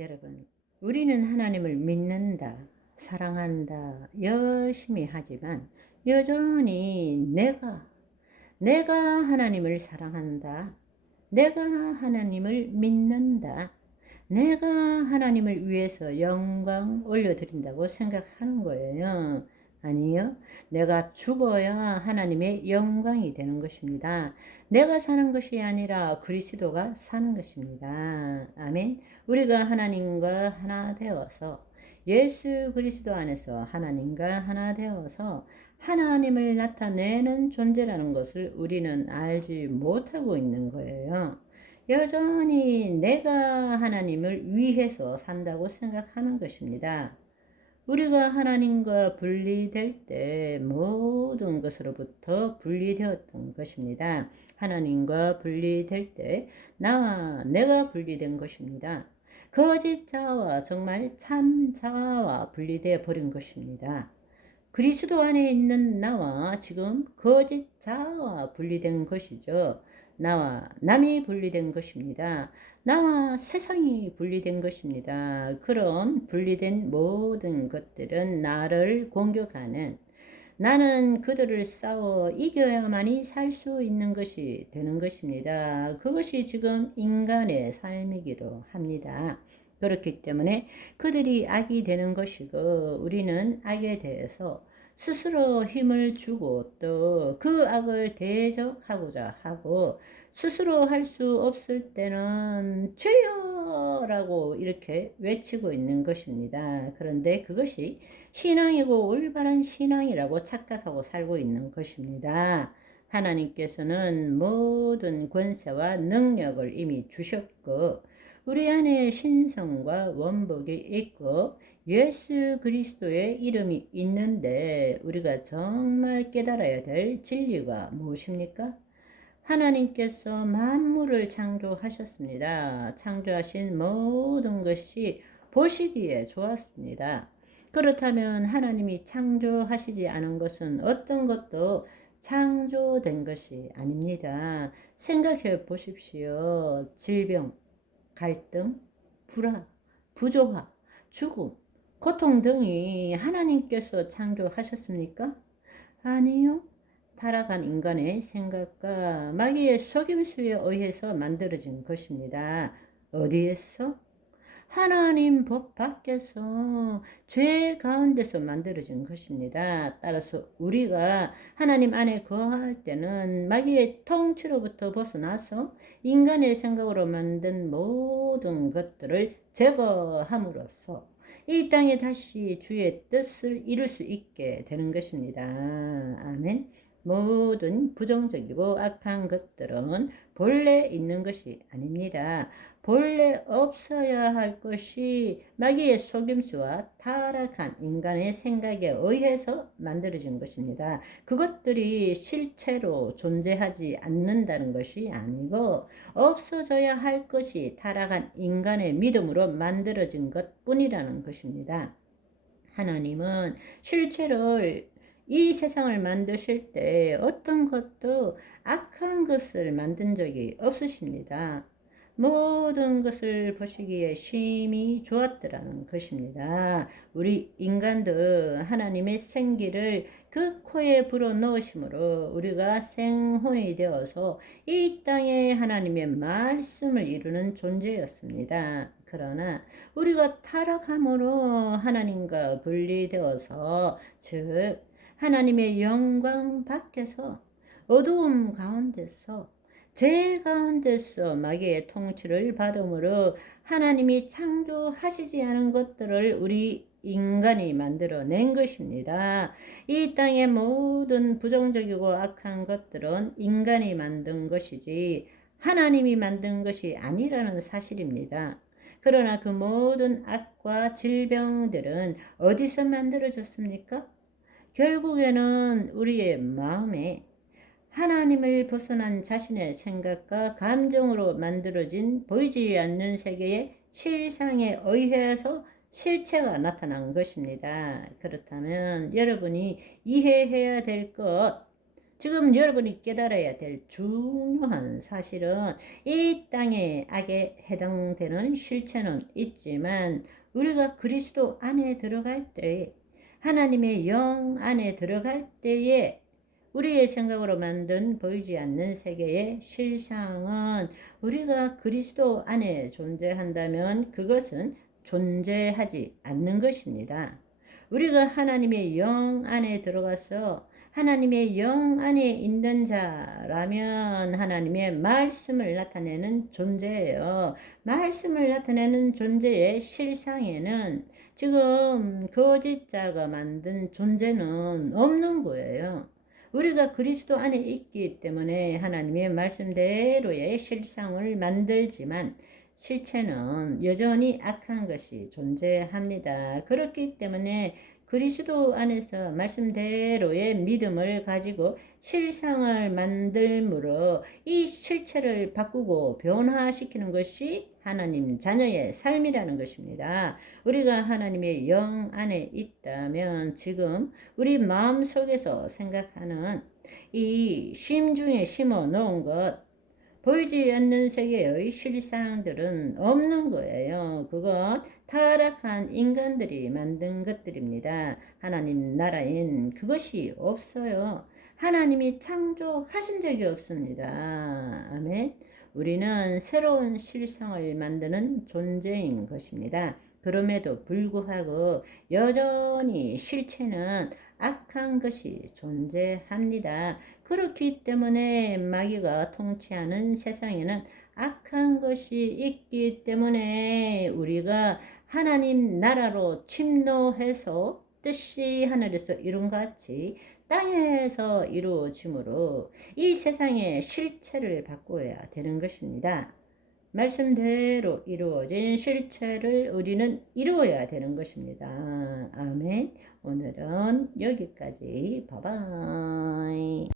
여러분, 우리는 하나님을 믿는다, 사랑한다, 열심히 하지만 여전히 내가 하나님을 사랑한다, 내가 하나님을 믿는다, 내가 하나님을 위해서 영광 올려드린다고 생각하는 거예요. 아니요. 내가 죽어야 하나님의 영광이 되는 것입니다. 내가 사는 것이 아니라 그리스도가 사는 것입니다. 아멘. 우리가 하나님과 하나 되어서 예수 그리스도 안에서 하나님과 하나 되어서 하나님을 나타내는 존재라는 것을 우리는 알지 못하고 있는 거예요. 여전히 내가 하나님을 위해서 산다고 생각하는 것입니다. 우리가 하나님과 분리될 때 모든 것으로부터 분리되었던 것입니다. 하나님과 분리될 때 나와 내가 분리된 것입니다. 거짓 자와 정말 참 자와 분리되어 버린 것입니다. 그리스도 안에 있는 나와 지금 거짓 자와 분리된 것이죠. 나와 남이 분리된 것입니다. 나와 세상이 분리된 것입니다. 그런 분리된 모든 것들은 나를 공격하는, 나는 그들을 싸워 이겨야만이 살 수 있는 것이 되는 것입니다. 그것이 지금 인간의 삶이기도 합니다. 그렇기 때문에 그들이 악이 되는 것이고 우리는 악에 대해서 스스로 힘을 주고 또 그 악을 대적하고자 하고 스스로 할 수 없을 때는 주여라고 이렇게 외치고 있는 것입니다. 그런데 그것이 신앙이고 올바른 신앙이라고 착각하고 살고 있는 것입니다. 하나님께서는 모든 권세와 능력을 이미 주셨고 우리 안에 신성과 원복이 있고 예수 그리스도의 이름이 있는데 우리가 정말 깨달아야 될 진리가 무엇입니까? 하나님께서 만물을 창조하셨습니다. 창조하신 모든 것이 보시기에 좋았습니다. 그렇다면 하나님이 창조하시지 않은 것은 어떤 것도 창조된 것이 아닙니다. 생각해 보십시오. 질병, 갈등, 불화, 부조화, 죽음, 고통 등이 하나님께서 창조하셨습니까? 아니요. 타락한 인간의 생각과 마귀의 속임수에 의해서 만들어진 것입니다. 어디에서? 하나님 법 밖에서 죄 가운데서 만들어진 것입니다. 따라서 우리가 하나님 안에 거할 때는 마귀의 통치로부터 벗어나서 인간의 생각으로 만든 모든 것들을 제거함으로써 이 땅에 다시 주의 뜻을 이룰 수 있게 되는 것입니다. 아멘. 모든 부정적이고 악한 것들은 본래 있는 것이 아닙니다. 본래 없어야 할 것이 마귀의 속임수와 타락한 인간의 생각에 의해서 만들어진 것입니다. 그것들이 실체로 존재하지 않는다는 것이 아니고 없어져야 할 것이 타락한 인간의 믿음으로 만들어진 것뿐이라는 것입니다. 하나님은 실체를 이 세상을 만드실 때 어떤 것도 악한 것을 만든 적이 없으십니다. 모든 것을 보시기에 심히 좋았더라는 것입니다. 우리 인간도 하나님의 생기를 그 코에 불어 넣으심으로 우리가 생혼이 되어서 이 땅에 하나님의 말씀을 이루는 존재였습니다. 그러나 우리가 타락함으로 하나님과 분리되어서 즉 하나님의 영광 밖에서 어두움 가운데서 죄 가운데서 마귀의 통치를 받음으로 하나님이 창조하시지 않은 것들을 우리 인간이 만들어낸 것입니다. 이 땅의 모든 부정적이고 악한 것들은 인간이 만든 것이지 하나님이 만든 것이 아니라는 사실입니다. 그러나 그 모든 악과 질병들은 어디서 만들어졌습니까? 결국에는 우리의 마음에 하나님을 벗어난 자신의 생각과 감정으로 만들어진 보이지 않는 세계의 실상에 의해서 실체가 나타난 것입니다. 그렇다면 여러분이 이해해야 될 것, 지금 여러분이 깨달아야 될 중요한 사실은 이 땅의 악에 해당되는 실체는 있지만 우리가 그리스도 안에 들어갈 때, 하나님의 영 안에 들어갈 때에 우리의 생각으로 만든 보이지 않는 세계의 실상은 우리가 그리스도 안에 존재한다면 그것은 존재하지 않는 것입니다. 우리가 하나님의 영 안에 들어가서 하나님의 영 안에 있는 자라면 하나님의 말씀을 나타내는 존재예요. 말씀을 나타내는 존재의 실상에는 지금 거짓자가 만든 존재는 없는 거예요. 우리가 그리스도 안에 있기 때문에 하나님의 말씀대로의 실상을 만들지만 실체는 여전히 악한 것이 존재합니다. 그렇기 때문에 그리스도 안에서 말씀대로의 믿음을 가지고 실상을 만들므로 이 실체를 바꾸고 변화시키는 것이 하나님 자녀의 삶이라는 것입니다. 우리가 하나님의 영 안에 있다면 지금 우리 마음속에서 생각하는 이 심중에 심어 놓은 것, 보이지 않는 세계의 실상들은 없는 거예요. 그건 타락한 인간들이 만든 것들입니다. 하나님 나라엔 그것이 없어요. 하나님이 창조하신 적이 없습니다. 아멘. 우리는 새로운 실상을 만드는 존재인 것입니다. 그럼에도 불구하고 여전히 실체는 악한 것이 존재합니다. 그렇기 때문에 마귀가 통치하는 세상에는 악한 것이 있기 때문에 우리가 하나님 나라로 침노해서 뜻이 하늘에서 이룬 같이 땅에서 이루어지므로 이 세상의 실체를 바꿔야 되는 것입니다. 말씀대로 이루어진 실체를 우리는 이루어야 되는 것입니다. 아멘. 오늘은 여기까지. 바이바이.